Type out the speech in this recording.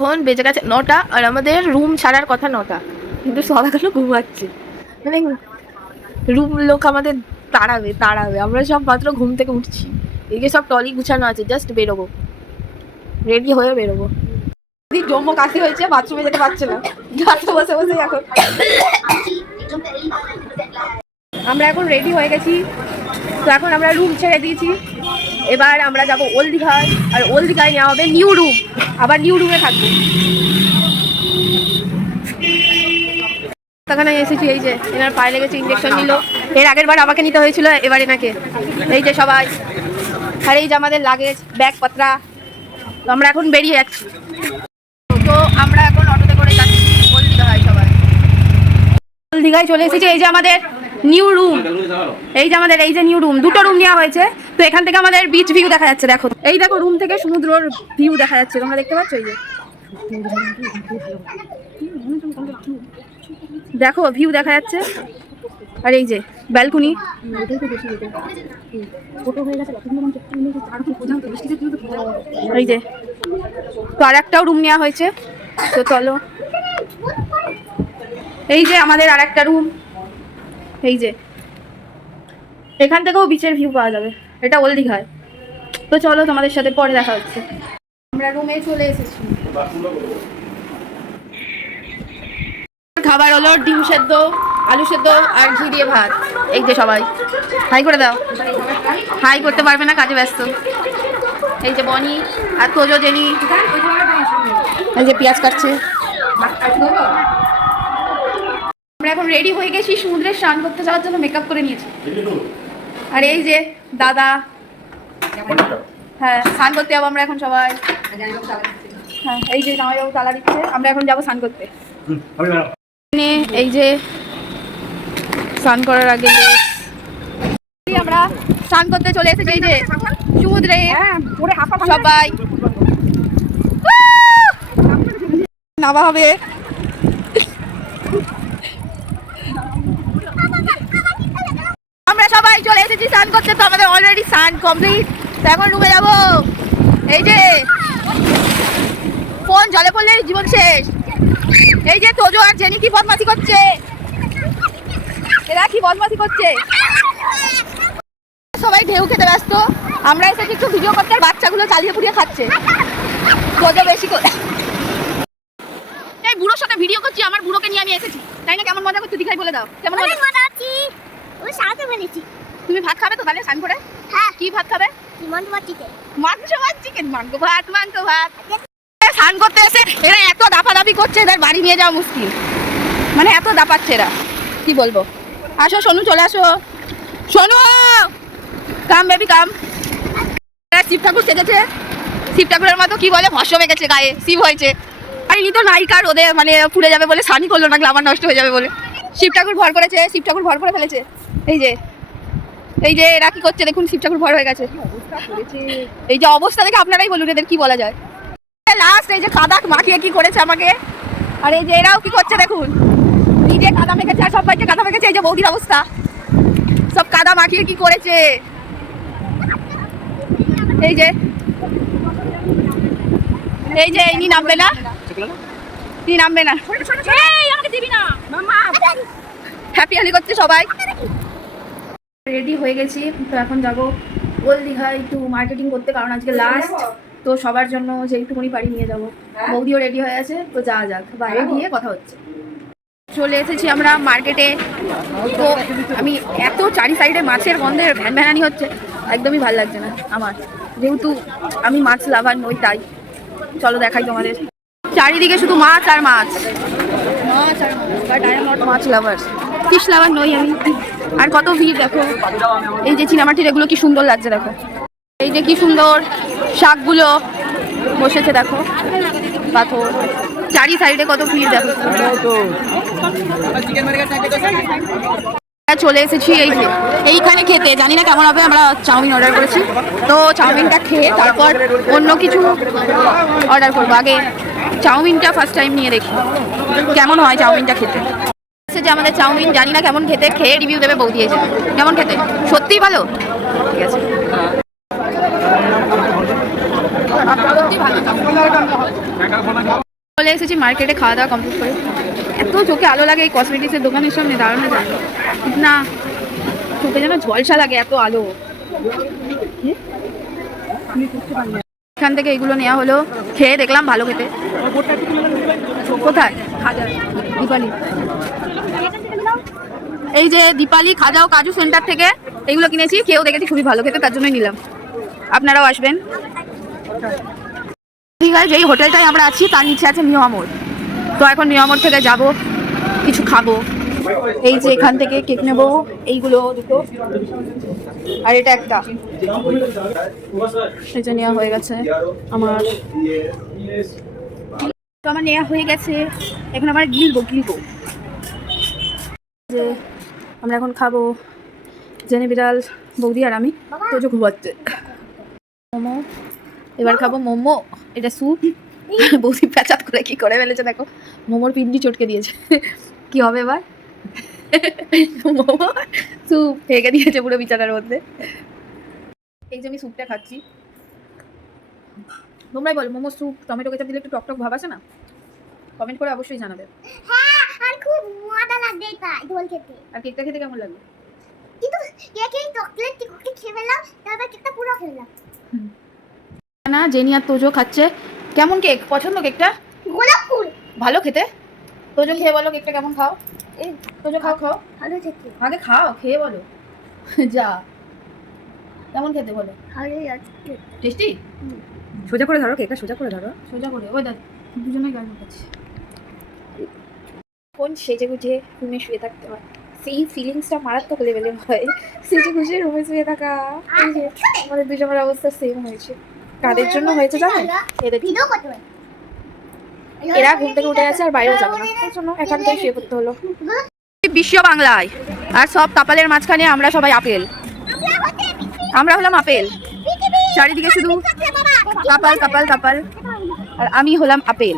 এখন বেজে গেছে 9টা আর আমাদের রুম ছাড়ার কথা 9টা, কিন্তু সব এখনো ঘুমাচ্ছে। মানে রুম লোক আমাদের তাড়াবে, আমরা সব মাত্র ঘুম থেকে উঠছি। এদিকে সব টলি গুছানো আছে, জাস্ট বেরোবো, রেডি হয়ে বেরোবো। জম্ম কাশি হয়েছে, বাথরুমে যেতে পারছে না, ঘাটে বসে বসে। এখন আমরা এখন রেডি হয়ে গেছি, তো এখন আমরা রুম ছেড়ে দিয়েছি। এবার আমরা যাবো ওল্ড দীঘায়, আর ওল্ড দীঘায় নেওয়া হবে নিউ রুম, আবার নিউ রুমে থাকবো। তখন এসেছি, এই যে এনার পায়ে লেগেছে, ইঞ্জেকশন নিল। এর আগের বার আমাকে নিতে হয়েছিল, এবার এনাকে। এই যে সবাই, আর এই যে আমাদের লাগেজ ব্যাগ পত্রা। তো আমরা এখন বেরিয়ে যাচ্ছি। তো আমরা এখন অটোতে করে যাচ্ছি ওল্ড দীঘায়। সবাই ওল্ড দীঘায় চলে এসেছি। এই যে আমাদের নিউ রুম, এই যে আমাদের এই যে নিউ রুম, দুটো রুম নেওয়া হয়েছে। তো এখান থেকে আমাদের বিচ ভিউ দেখা যাচ্ছে। দেখো, এই দেখো রুম থেকে সমুদ্রের ভিউ দেখা যাচ্ছে, তোমরা দেখতে পাচ্ছ? এই যে দেখো ভিউ দেখা যাচ্ছে, আর এই যে ব্যালকনি। এই যে তো আর একটাও রুম নেওয়া হয়েছে, তো চলো। এই যে আমাদের আর একটা রুম, এই যে এখান থেকেও বিচের ভিউ পাওয়া যাবে। এটা ওল্ড দীঘায়। তো চলো, তোমাদের সাথে পরে দেখা হচ্ছে। আমরা রুমে চলে এসেছি। খাবার হলো ডিম সেদ্ধ, আলু সেদ্ধ আর ঘি দিয়ে ভাত। এই যে সবাই হাই করে দাও। হাই করতে পারবে না, কাজে ব্যস্ত। এই যে বনি আর তোজো, জেনি এই যে পেঁয়াজ কাটছে। আমরা এখন রেডি হয়ে গেছি সমুদ্রে স্নান করতে যাওয়ার জন্য, মেকআপ করে নিয়েছি। আর এই যে দাদা, হ্যাঁ স্নান করতে যাবো আমরা এখন সবাই। হ্যাঁ এই যে জামাইবাবু তালা দিচ্ছে, আমরা এখন যাবো স্নান করতে। এই যে স্নান করার আগে আমরা স্নান করতে চলে এসেছি। এই যে সমুদ্রে সবাই নামা হবে। আমরা সবাই চলে এসেছি স্নান করতে, তো আমাদের অলরেডি স্নান কমপ্লিট। তো এখন রুমে যাবো। এই যে ফোন জলে পড়লে জীবন শেষ। এই যে তোজো আর জেনি কি বদমাশি করছে, এরা কি বদমাশি করছে। সবাই ঢেউ খেতে ব্যস্ত, আমরা এসেছি একটু ভিডিও করতে, আর বাচ্চাগুলো চালিয়ে পুড়িয়ে খাচ্ছে। তোজো বেশি করে এই বুড়োর সাথে ভিডিও করছি, আমার বুড়োকে নিয়ে আমি এসেছি, তাই না? কেমন মজা করতে দিখাই বলে দাও, কেমন মজা হচ্ছে? ওই সাথে বলেছি। তুমি ভাত খাবে তো তাহলে স্নান করে? হ্যাঁ। কি ভাত খাবে? মাংস ভাত চিকেন। মাংস ভাত চিকেন, মাংস ভাত স্নান করতে এসে এরা এত দাপাদাপি করছে, এদের বাড়ি নিয়ে যাওয়া মুশকিল। মানে এত দাপাচ্ছে এরা, কি বলবো। আসো সোনু, চলে আসো। সোনু কাম বেবি কাম। শিব ঠাকুর সেজেছে, শিব ঠাকুরের মতো কি বলে ভস্ম বেঁকেছে গায়ে, শিব হয়েছে। আর ইনি তো নায়িকার, ওদের মানে পুড়ে যাবে বলে স্নানই করলো না, গ্লামার নষ্ট হয়ে যাবে বলে। শিব ঠাকুর ভর করেছে, শিব ঠাকুর ভর করে ফেলেছে। এই যে এরা কি করছে দেখুন, শিব ঠাকুর ভর হয়ে গেছে। এই যে অবস্থা দেখে আপনারাই বলুন এদের কি বলা যায়। লাস্ট এই যে কাদা মাখিয়ে কি করেছে আমাকে, আর এই যে এরাও কি করছে দেখুন, নিজে কাদা মেখেছে আর সবাইকে কাদা মেখেছে। এই যে বৌদির অবস্থা, সব কাদা মাখিয়ে কি করেছে। এই যে ইনি নামবে না, ইনি নামবে না। হ্যাপি হলি করছে সবাই। রেডি হয়ে গেছি, তো এখন যাবো ওল্ড দীঘায় একটু মার্কেটিং করতে, কারণ আজকে লাস্ট। তো সবার জন্য যে একটুখানি পাড়ি নিয়ে যাবো। বৌদিও রেডি হয়ে আছে, তো যাওয়া যাক, বাইরে গিয়ে কথা হচ্ছে। চলে এসেছি আমরা মার্কেটে। তো আমি এত চারি সাইডে মাছের গন্ধের ভ্যানভ্যানানি হচ্ছে, একদমই ভালো লাগছে না আমার, যেহেতু আমি মাছ লাভার নই। তাই চলো দেখাই তোমাদের। চারিদিকে শুধু মাছ আর মাছ, মাছ আর মাছ, বাট আই এম নট মাছ লাভার, ফিশ লাভার নই আমি। আর কত ভিড় দেখো, এই যে চিনামাটির এগুলো কি সুন্দর লাগছে দেখো। এই যে কি সুন্দর শাকগুলো বসেছে দেখো, পাথর চারি সাইডে কত ভিড় দেখো। চলে এসেছি এই যে এইখানে খেতে, জানি না কেমন হবে। আমরা চাউমিন অর্ডার করেছি, তো চাউমিনটা খেয়ে তারপর অন্য কিছু অর্ডার করবো। আগে চাউমিনটা ফার্স্ট টাইম নিয়ে দেখি কেমন হয় চাউমিনটা খেতে। যে আমাদের চাউমিন, জানি না কেমন খেতে, খেয়ে রিভিউ দেবে বৌদি। এসে কেমন খেতে, সত্যিই ভালো, ঠিক আছে। সত্যি ভালো। চলে এসেছি মার্কেটে খাওয়া দাওয়া কমপ্লিট করে। এত চোখে আলো লাগে এই কসমেটিক্সের দোকানের সামনে, দাঁড়ানো যায় না, চোখে যেন ঝলসা লাগে এত আলো। এখান থেকে এইগুলো নেওয়া হলো, খেয়ে দেখলাম ভালো খেতে। কোথায়? দীপালি। এই যে দীপালি খাজা ও কাজু সেন্টার থেকে এইগুলো কিনেছি, খেয়েও দেখেছি খুবই ভালো খেতে, তার জন্যই নিলাম। আপনারাও আসবেন। ঠিক আছে, যেই হোটেলটায় আমরা আছি তার নিচে আছে মিয়ামোর। তো এখন মিয়ামোর থেকে যাব, কিছু খাবো। এই যে এখান থেকে কেক নেবো, এইগুলো দুটো আর এটা একটা, এই যে নেওয়া হয়ে গেছে আমার। তো আমার নেওয়া হয়ে গেছে, এখন আমার গিলবো। যে আমরা এখন খাবো, জেনে বিড়াল, বৌদি আর আমি। তো যে ঘুমাচ্ছে। মোমো এবার খাবো, মোমো। এটা স্যুপ। বৌদি প্যাচাত করে কি করে ফেলেছে দেখো, মোমোর পিন্ডি চটকে দিয়েছে। কি হবে এবার? মোমো স্যুপ ফেঁকে দিয়েছে পুরো বিছানার মধ্যে। এই যে আমি স্যুপটা খাচ্ছি, তোমরাই বলো মোমো স্যুপ টমেটো কেচাপ দিলে একটু টকটক ভাব আসে না? কমেন্ট করে অবশ্যই জানাবে। হ্যাঁ, আর খুব মজা লাগবে এটা দোল খেতে। আর কেকটা খেতে কেমন লাগলো? কিন্তু কেকেই চকলেট কেকটা খেয়ে ফেললাম, তারপর কেকটা পুরো খেলাম না। জেনি আর তোজো খাচ্ছে। কেমন কেক পছন্দ? কেকটা গোলাপ ফুল ভালো খেতে। তোজো খেয়ে বলো কেকটা কেমন। খাও, এই তোজো খাও ভালো খেতে। আগে খাও, খেয়ে বলো। যা, কেমন খেতে বলো। ভালো আছে, টেস্টি। সোজা করে ধরো, কেকটা সোজা করে ধরো। সোজা করে, ওই দেখ দুজনেই গান করছে। কোন সেজে গুজে রুমে শুয়ে থাকতে হয়, সেই ফিলিংসটা মারাত্মক লেভেলের হয়। সেজে গুজে রুমে শুয়ে থাকা, এই যে আমাদের দুজনের অবস্থা সেম হয়েছে। কাদের জন্য হয়েছে জানো? এদের। ভিডিও করতে হয়। এরা ঘুম থেকে উঠে গেছে আর বাইরেও যাবে না, তার জন্য এখানটাই শুয়ে পড়তে হলো। বিশ্ব বাংলায় আর সব কাপালের মাঝখানে আমরা সবাই আপেল। আমরা হলাম আপেল, চারিদিকে শুধু কাপাল কাপাল কাপাল, আর আমি হলাম আপেল।